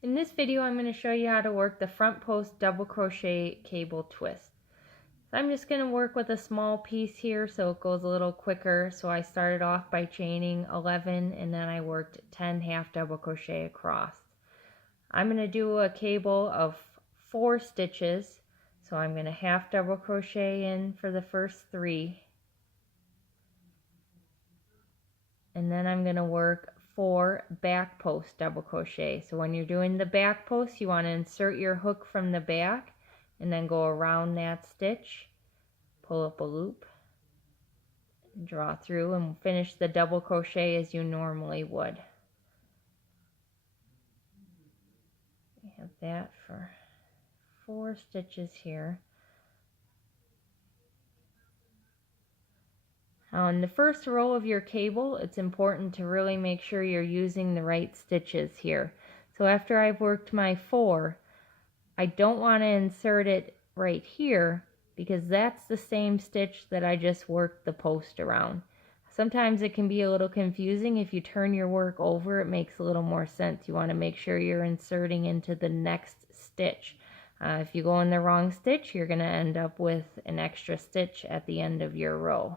In this video, I'm going to show you how to work the front post double crochet cable twist. So I'm just going to work with a small piece here so it goes a little quicker. So I started off by chaining 11 and then I worked 10 half double crochet across. I'm going to do a cable of 4 stitches. So I'm going to half double crochet in for the first 3. And then I'm going to work 4 back post double crochet. So when you're doing the back post, you want to insert your hook from the back and then go around that stitch, pull up a loop, draw through, and finish the double crochet as you normally would. We have that for 4 stitches here. On the first row of your cable, it's important to really make sure you're using the right stitches here. So after I've worked my 4, I don't want to insert it right here because that's the same stitch that I just worked the post around. Sometimes it can be a little confusing. If you turn your work over, it makes a little more sense. You want to make sure you're inserting into the next stitch. If you go in the wrong stitch, you're going to end up with an extra stitch at the end of your row.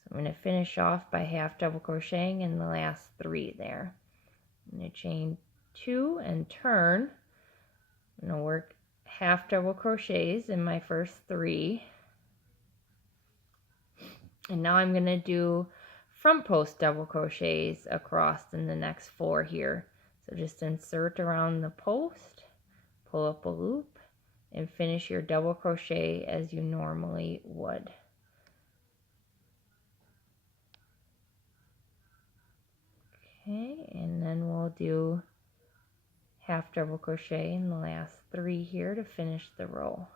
So I'm going to finish off by half double crocheting in the last 3 there. I'm going to chain 2 and turn. I'm going to work half double crochets in my first 3. And now I'm going to do front post double crochets across in the next 4 here. So just insert around the post, pull up a loop, and finish your double crochet as you normally would. Okay, and then we'll do half double crochet in the last 3 here to finish the row.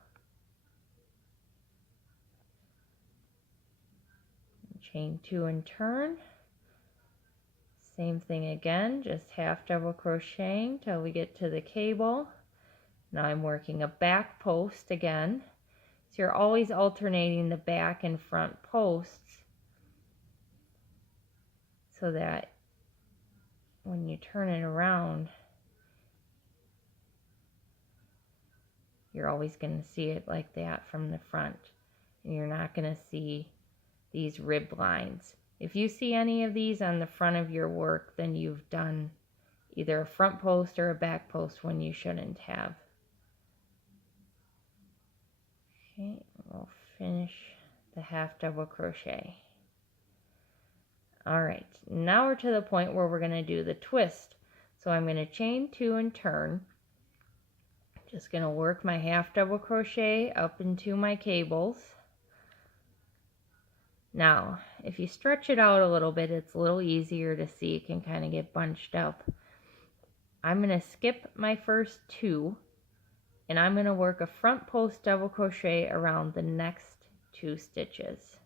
Chain 2 and turn. Same thing again, just half double crocheting till we get to the cable. Now I'm working a back post again. So you're always alternating the back and front posts so that when you turn it around, you're always going to see it like that from the front. And you're not going to see these rib lines. If you see any of these on the front of your work, then you've done either a front post or a back post when you shouldn't have. Okay, we'll finish the half double crochet. Alright, now we're to the point where we're going to do the twist. So I'm going to chain 2 and turn. Just going to work my half double crochet up into my cables. Now, if you stretch it out a little bit, it's a little easier to see. It can kind of get bunched up. I'm going to skip my first 2, and I'm going to work a front post double crochet around the next 2 stitches.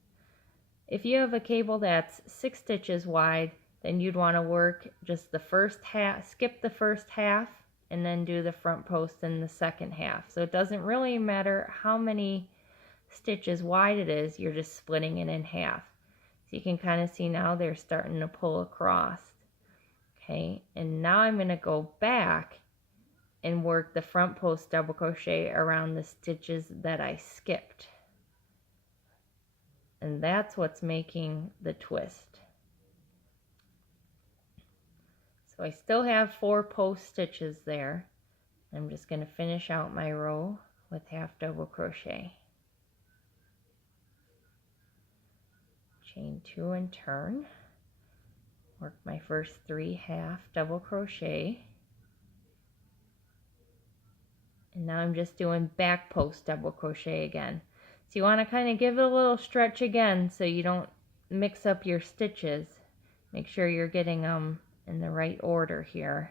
If you have a cable that's 6 stitches wide, then you'd want to work just the first half, skip the first half, and then do the front post in the second half. So it doesn't really matter how many stitches wide it is, you're just splitting it in half. So you can kind of see now they're starting to pull across. Okay, and now I'm going to go back and work the front post double crochet around the stitches that I skipped. And that's what's making the twist. So I still have 4 post stitches there. I'm just going to finish out my row with half double crochet. Chain 2 and turn. Work my first 3 half double crochet. And now I'm just doing back post double crochet again. So you want to kind of give it a little stretch again so you don't mix up your stitches. Make sure you're getting them in the right order here.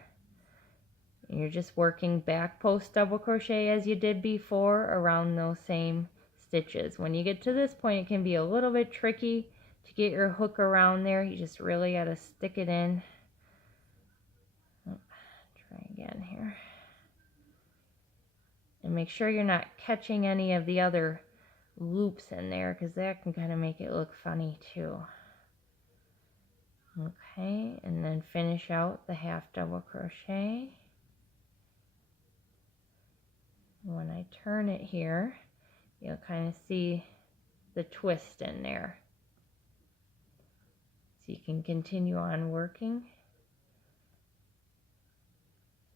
And you're just working back post double crochet as you did before around those same stitches. When you get to this point, it can be a little bit tricky to get your hook around there. You just really got to stick it in. Oh, try again here. And make sure you're not catching any of the other loops in there because that can kind of make it look funny too. Okay, and then finish out the half double crochet. When I turn it here, you'll kind of see the twist in there. So you can continue on working.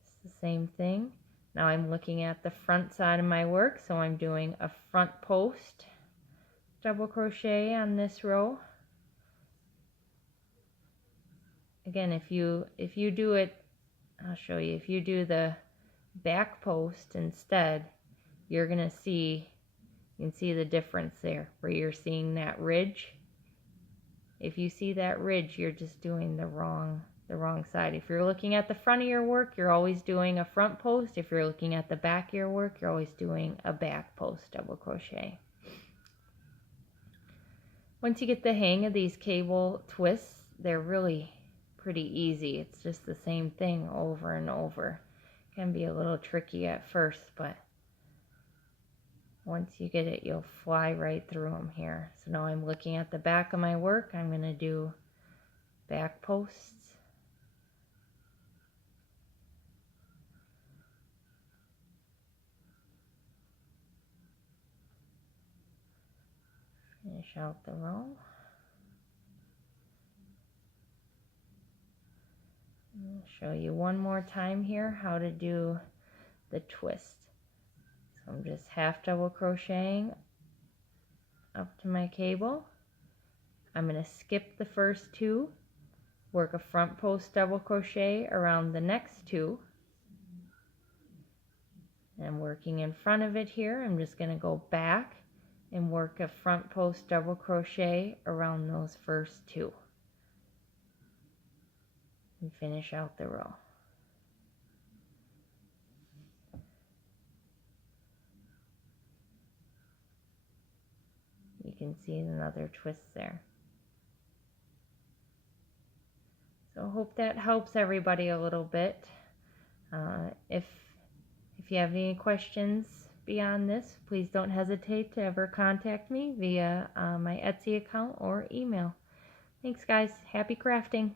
It's the same thing. Now I'm looking at the front side of my work, so I'm doing a front post double crochet on this row. Again, if you do it, I'll show you, if you do the back post instead, you're gonna see, you can see the difference there where you're seeing that ridge. If you see that ridge, you're just doing the wrong side. If you're looking at the front of your work, you're always doing a front post. If you're looking at the back of your work, you're always doing a back post double crochet. Once you get the hang of these cable twists, they're really pretty easy. It's just the same thing over and over. It can be a little tricky at first, but once you get it, you'll fly right through them here. So now I'm looking at the back of my work. I'm going to do back posts. Finish out the row. I'll show you one more time here how to do the twist. So I'm just half double crocheting up to my cable. I'm going to skip the first two, work a front post double crochet around the next two. And I'm working in front of it here. I'm just going to go back and work a front post double crochet around those first two and finish out the row. You can see another twist there. So I hope that helps everybody a little bit. If you have any questions beyond this, please don't hesitate to ever contact me via my Etsy account or email. Thanks guys. Happy crafting.